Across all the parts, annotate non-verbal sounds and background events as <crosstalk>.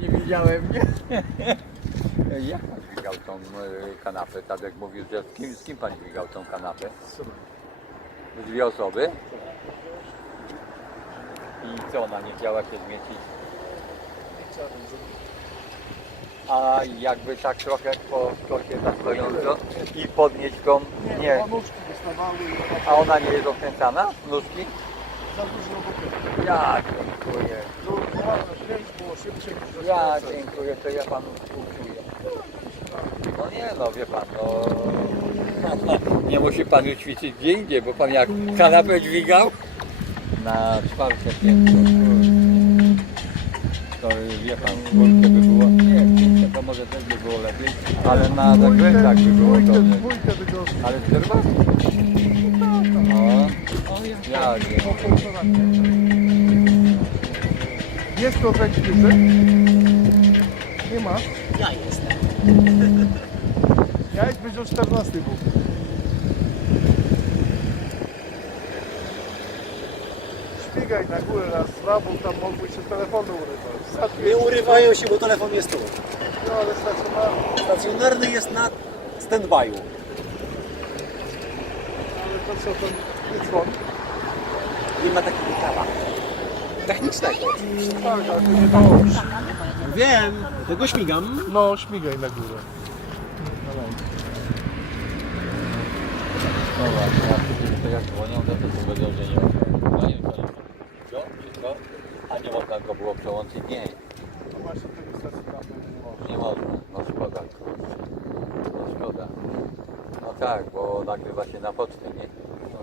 Nie widziałem, nie? <laughs> Jak pan dźwigał tą e, kanapę? Tadek mówił, że z kim, z kim pan dźwigał tą kanapę? Dwie osoby? I co, ona nie chciała się zmieścić? A jakby tak trochę po skosie tak stojąco i podnieść tą, nie, i a ona nie jest okręcana? Nóżki? za dużo. Ja dziękuję. Niż Ja dziękuję, to ja panu współczuję. No nie no, wie pan, no... <laughs> Nie musi pan już ćwiczyć gdzie indziej, bo pan jak kanapę dźwigał na czwarte piętro. To wie pan, dwójkę by było, nie, piętro to może też by było lepiej, ale na zakrętach by było dobrze. Ale z czerwoną? No, ja dziękuję. Jest to duży? Nie ma. Ja jestem. Ja jak będzie o 14 był. Śmigaj na górę raz, dwa, bo tam mogły się telefony urywać. Nie urywają się, bo telefon jest tu. No ale stacjonarny. Stacjonarny jest na stand-by'u. Ale to co, to nie dzwon? Nie ma takiego prawa. Technicznego. Tak, ale to nie dało. Wiem, dlatego śmigam. No, śmigaj na górę. Na ląd. No właśnie, a wtedy to jak dzwonią, to to powiedział, że nie ma. No nie wiem, co, wszystko, a nie można go było przełączyć? Nie, No właśnie tego stacjonarnego nie można. nie można. No szkoda, kurczę. No szkoda. No tak, bo nagrywa się na pocztę, nie? No.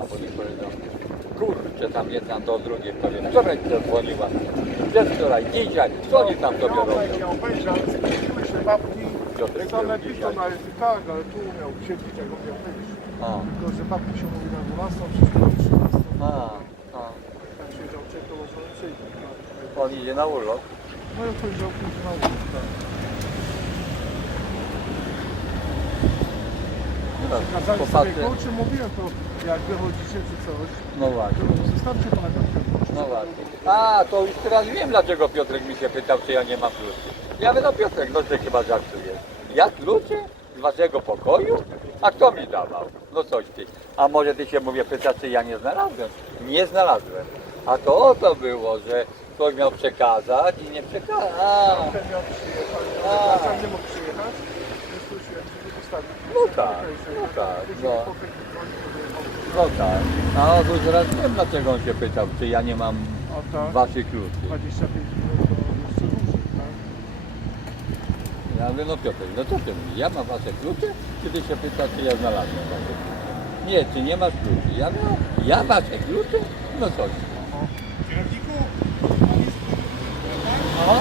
A później powiedzą, kurczę, tam jedna do drugiej powiem, wczoraj to dzwoniła, wczoraj, dzisiaj, co oni tam sobie robią? ale skończyły się babki. Piotrek Co był lepiej to dzisiaj. na tak, ale tu miał on wyjść. A, Tylko, że babki się mówi na 12, przyszło na 13. a, a. Jak siedział, czekał, że on przyjdzie. On idzie na urlop. No i powiedział, że na ulicy, tak. Kazali sobie popatrzę. kołczy, mówiłem to, jak wychodzicie czy coś, No właśnie. to zostawcie pana kapitana. No właśnie. A, to już teraz wiem, dlaczego Piotrek mi się pytał, czy ja nie mam kluczy. Ja mówię, no Piotrek, no ty chyba żartujesz. Ja kluczy z waszego pokoju? A kto mi dawał? No coś ty. A może ty się mówię pyta, czy ja nie znalazłem? Nie znalazłem. A to o to było, że ktoś miał przekazać i nie przekazał. A, Ten miał przyjechać, A. a nie mógł przyjechać, No tak, no tak, no. no tak. A to teraz wiem, dlaczego on się pytał, czy ja nie mam A tak, waszych kluczy. 25 minut to jeszcze dłużej, tak? Ja mówię, no Piotr, no co ty mówisz, ja mam wasze klucze? Czy ty się pyta, czy ja znalazłem wasze klucze? Nie, czy nie masz kluczy? Ja mówię, ja wasze klucze? No coś. Aha.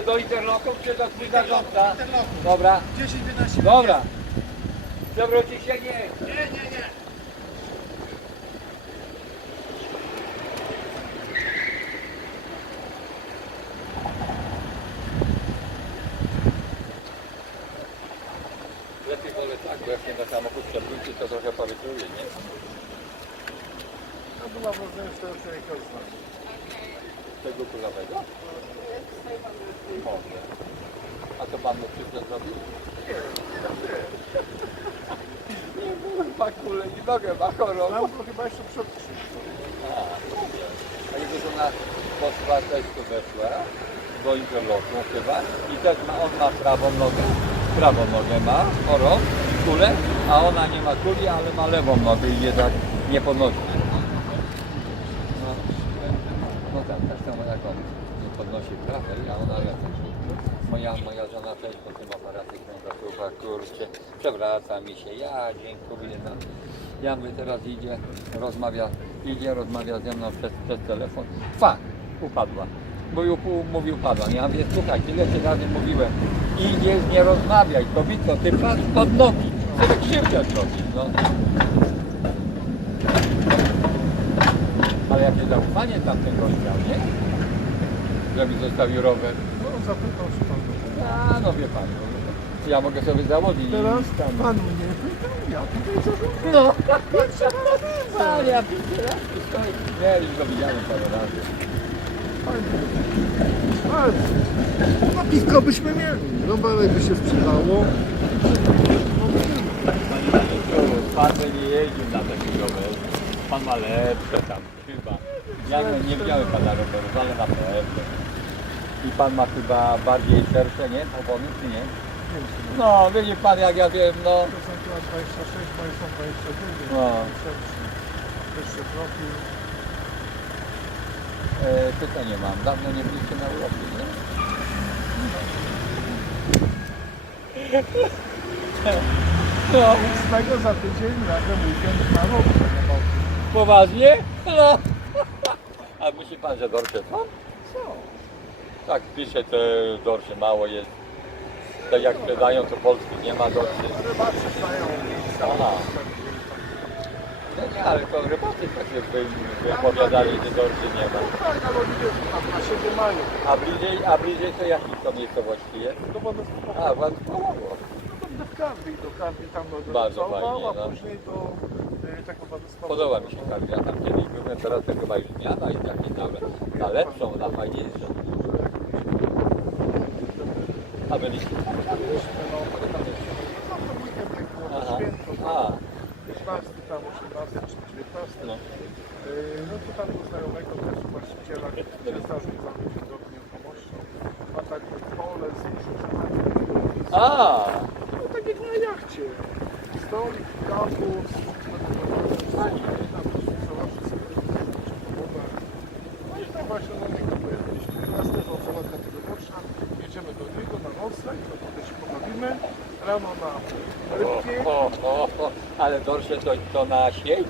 Ale do interloków czy do swój zarządca? Dobra. 10-11 Dobra. Przewróci się nie. Nie, nie, nie. Lepiej wolę tak, bo jak nie na samochód przewróci, to trochę porytuje, nie? To była możliwość, to już nie. Tego kulawego? Może. A co pan mu krzywdę zrobił? Nie, kurwa kule, i nogę ma chorą. Tam to chyba jeszcze przed A, mówię. A jego żona poszła też tu weszła do interloku chyba i też ma, on ma prawą nogę, prawą nogę ma, chorą, kulę, a ona nie ma kuli, ale ma lewą nogę i nie tak nie podnosi. No, no tak, tak samo jak on nie podnosi prawej, a ona lewą. Moja, moja żona też po tym aparacie kręgosłupa, kurczę, przewraca mi się, ja dziękuję. No. Ja mówię, teraz idzie, rozmawia, idzie, rozmawia ze mną przez, przez telefon. Fak, upadła. Bo ją pół mówi upadła. Ja mówię, słuchaj, tyle ci razy mówiłem, idziesz, nie rozmawiaj, kobito, ty patrz pod nogi, sobie krzywdę zrobisz, no. jakie zaufanie tamten gość miał, nie? Żeby zostawił rower. No zapytał się pan. A, no wie pan, no, ja mogę sobie założyć i Teraz tam. pan mnie ja tutaj zarządzam. No, a ja pięć razy stoi. Nie, już go widziałem parę razy. Ale no piwko byśmy mieli. Rowerek by się sprzedało. Pan by nie jeździł na taki rower. Pan ma lepsze tam, chyba. Ja no, nie widziałem pana rowerów, ale na pewno. I pan ma chyba bardziej szersze, nie? Opony, czy nie? No, widzi pan, jak ja wiem, no. To są chyba 26, moje są 29. No. Jeszcze profil. E, pytania mam. Dawno nie byliście na urlopie, nie? No, Z tego za tydzień razem weekend na rok. poważnie? No. A myśli pan, że dorsze są? Co? Tak, pisze te dorsze, mało jest. Tak jak sprzedają, to Polski nie ma dorszy. Rybacy znają. Aha. No nie, ale to rybacy tak się wy, wypowiadali, że dorszy nie ma. Tak, ale tam na siebie mają. A bliżej, a bliżej to jakich to miejscowości jest? Do wodospawu. A, Władysławowo. Do Karli, do Karli tam do Bardzo fajnie, no. później do. Podoba mi się tak, ja tam kiedyś byłem, teraz to chyba już zmiana i takie dobre. Na lepszą, na fajniejszą. A byliście? No, Aha. A, 15 tam, 18 czy 19. no. Yy, No to tam do znajomego też właściciela, który zamieć do nieruchomością. Ma takie pole z A, No tak jak na jachcie. Stolik, kampus, Fajnie. tam sobie pogoda. No i tam właśnie do niego pojechaliśmy. 12 obserwacja tegoroczna. Jedziemy do niego na nocleg, no tutaj się pobawimy. Rano na rybki. o, o, o, ale dorsze to, to na sieć?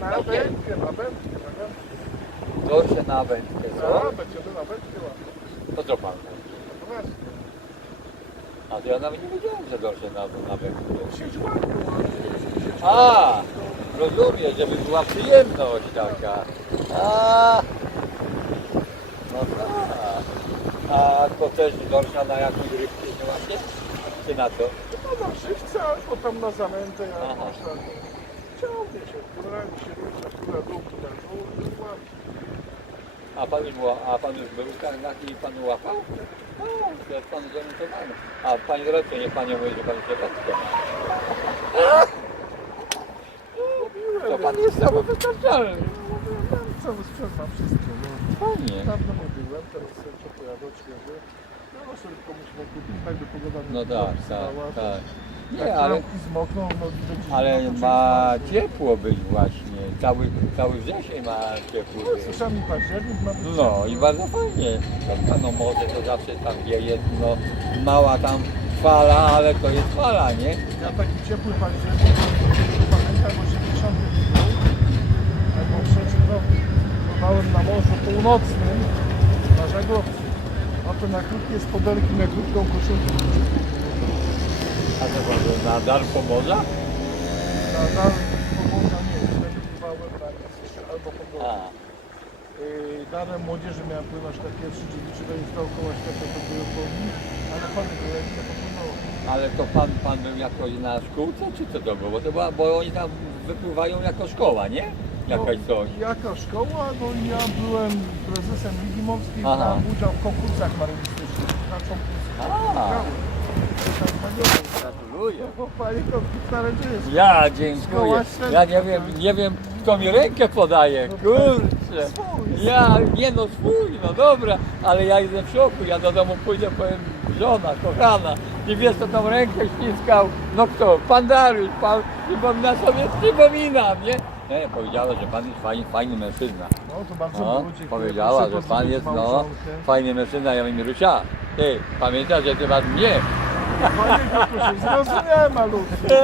Na Takie? wędkę, na wędkę, na wędkę. Dorsze na wędkę, A, co? będziemy na wędkę łapić. To co pan? No właśnie. A to ja nawet nie wiedziałem, że dorsze na, na wędkę. Sieć ładnie, A, rozumiem, żeby była przyjemność taka. A, no tak. A to też dorsza na jakąś rybkę nie łapię? Czy na to? No na żywca, albo tam na zanętę, jak Aha. można. Ciągnie się, górami się rusza, która dół, która dół i. A pan już, ła- a pan już był w karnach i pan łapał? No, to jest pan zorientowany. A pani lepsze, nie panią mówi, że pan się. Mówiłem, To pan jest samowystarczalny. Cały sprzęt, mam wszystko. No. Fajnie. Dawno mówiłem, teraz co pojadę świeży. No no szybko musimy kupić, tak by pogoda nie No tak, tak, tak. Nie, ale, zmokną, no widać, że ale no, to ma trzeba- ciepło być właśnie. Cały, cały wrzesień ma ciepło No, być. słyszałem październik ma być No i bardzo fajnie. To, no morze to zawsze tam wieje, no mała tam fala, ale to jest fala, nie? Ja taki ciepły październik, pamiętam 80 rok, albo trzeci rok, pływałem na Morzu Północnym żaglowcu. A to na krótkie spodenki, na krótką koszulkę. A to może na Darko Morza? Na dal pomorza nie, wtedy pływałem na albo Podolsku. Yy, Darem młodzieży miałem pływać na pierwszy dziewiczy, to jest dookoła świata, to były pomni, ale jak to popłynęło. ale to pan, pan był jakoś na szkółce, czy co to było? To była, bo oni tam wypływają jako szkoła, nie? Jakaś coś. No, jaka szkoła? No ja byłem prezesem Ligi Morskiej, Aha. brałem udział w konkursach marynistycznych. Na. A, Gratuluję. No, panie gdzie jest? Ja dziękuję. Ja nie wiem, nie wiem kto mi rękę podaje. Kurczę. Swój. Ja, nie no swój, no dobra, ale ja jestem w szoku. Ja do domu pójdę, powiem, żona, kochana, i wiesz co tą rękę ściskał. No kto? Pan Dariusz, pan przypomina sobie, przypominam, nie? Nie, powiedziała, że pan jest fajny, fajny mężczyzna. No to bardzo No, miło, dziękuję. powiedziała, Proszę że pan pozdrowić jest no, małżonkę. fajny mężczyzna. Ja mówię, Rusia, ty, pamiętasz, że ty masz mnie? Panie Grzegorzu, zrozumiałem malutki. <laughs>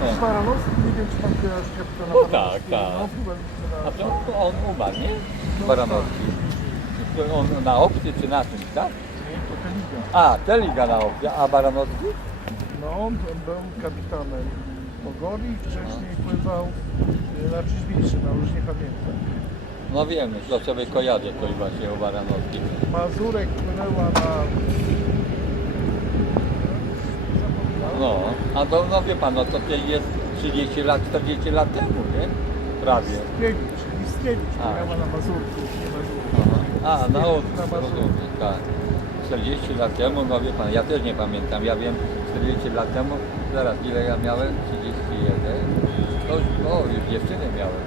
No, Baranowski, nie wiem czy pan kojarzy kapitana No tak, Baranowskiego. tak. No, byłem A na- to on umarł, nie? no, Baranowski. To On na opcji czy na czymś, tak? tak, Nie, to Teliga. A, Teliga na opcji, a Baranowski? No, on był kapitanem Pogori, wcześniej pływał na na Brzźwińczyna, już nie pamiętam. No wiem, już to sobie kojarzę coś właśnie o Baranowski. Mazurek płynęła na... Zapomniałem. No, a to no wie pan, no to tutaj jest 30 lat, 40 lat temu, nie? Prawie. Mickiewicz, Mickiewicz A. płynęła na Mazurku, nie Mazurku. A, no, Na Mazurku. rozumiem, tak. 40 lat temu, no wie pan, ja też nie pamiętam, ja wiem 40 lat temu, zaraz ile ja miałem? 31. To już, o, już dziewczynę miałem.